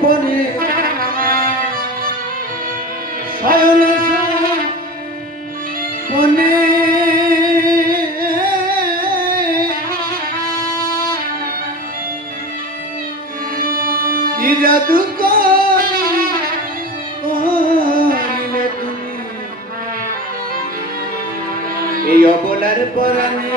পরে শয়ন মনে কি জাদু করিলে তুমি? এই অবলার পরাণে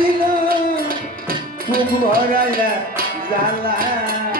দিল ভরায়া জ্বালা।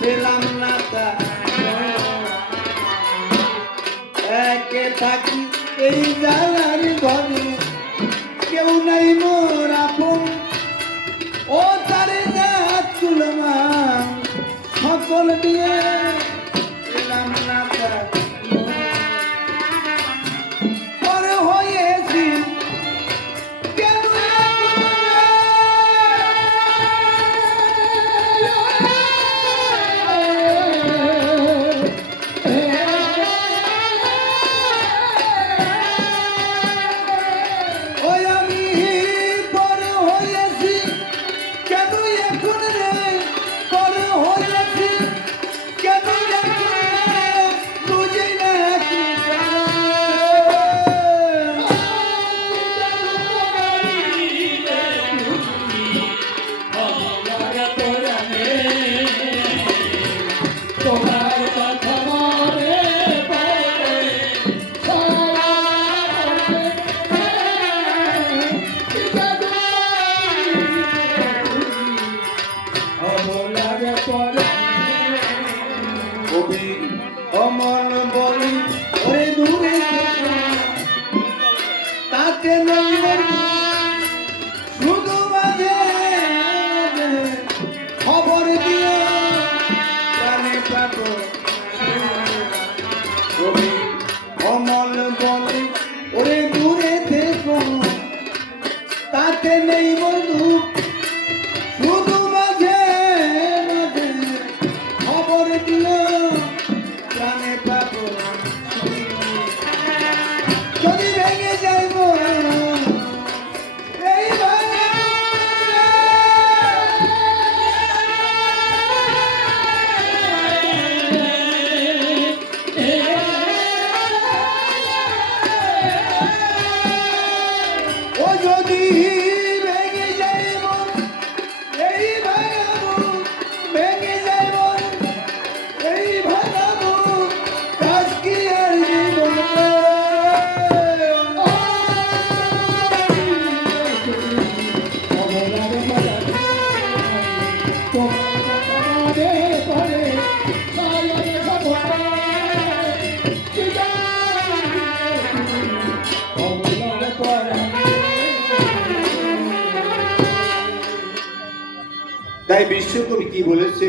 পেলাম না তা। একে থাকি এই জ্বালান ঘরে, কেউ নাই মোর আপন। ও তারে না তুলমা সকল দিয়ে পেলাম না তা। পরে কবি অমন বলি ওরে দূরে থেকে তাতে নইলের শুধু বাজে খবর দিও কানে বলি ওরে তাই বিশ্বকবি কি বলেছে?